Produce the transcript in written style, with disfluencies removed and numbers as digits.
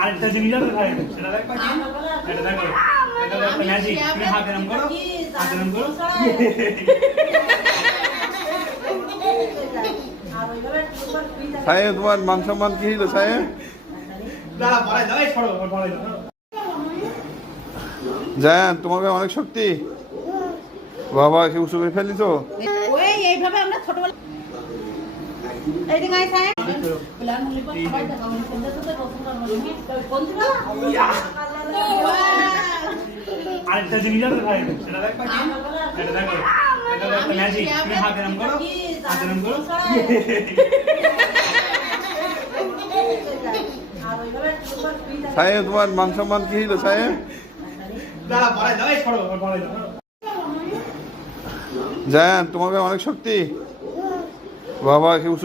আরেকটা জিনিস আছে ভাই, সেটা দেখবা কি? এটা দেখো, এটা একটা ম্যাজিক। তুমি হাত এরম করো, হাত এরম করো। সাহেব তোমার মান সম্মান কি হলো সাহেব? দাঁড়া, পড়াই দাও, এই পড়ো, পড়াই দাও। জায়ান তোমাকে অনেক শক্তি, বাবা কি উঁচু করে ফেলি তো। ওই এইভাবে আমরা ছোটবেলা এইদিকে আয় সাহেব প্ল্যান হলে পর সবাই দেখা হবে সন্ধ্যা তো পছন্দ হবে বন্ধুরা আরেকটা জিনিস আছে ভাই, সেটা দেখবা কি? এটা দেখো, এটা একটা ম্যাজিক। তুমি হাত এরম করো, হাত এরম করো। সাহেব তোমার মান সম্মান কি হলো সাহেব? দাঁড়া, পড়াই দাও, এই পড়ো, পড়াই দাও। জায়ান তোমাকে অনেক শক্তি, বাবা কি উঁচু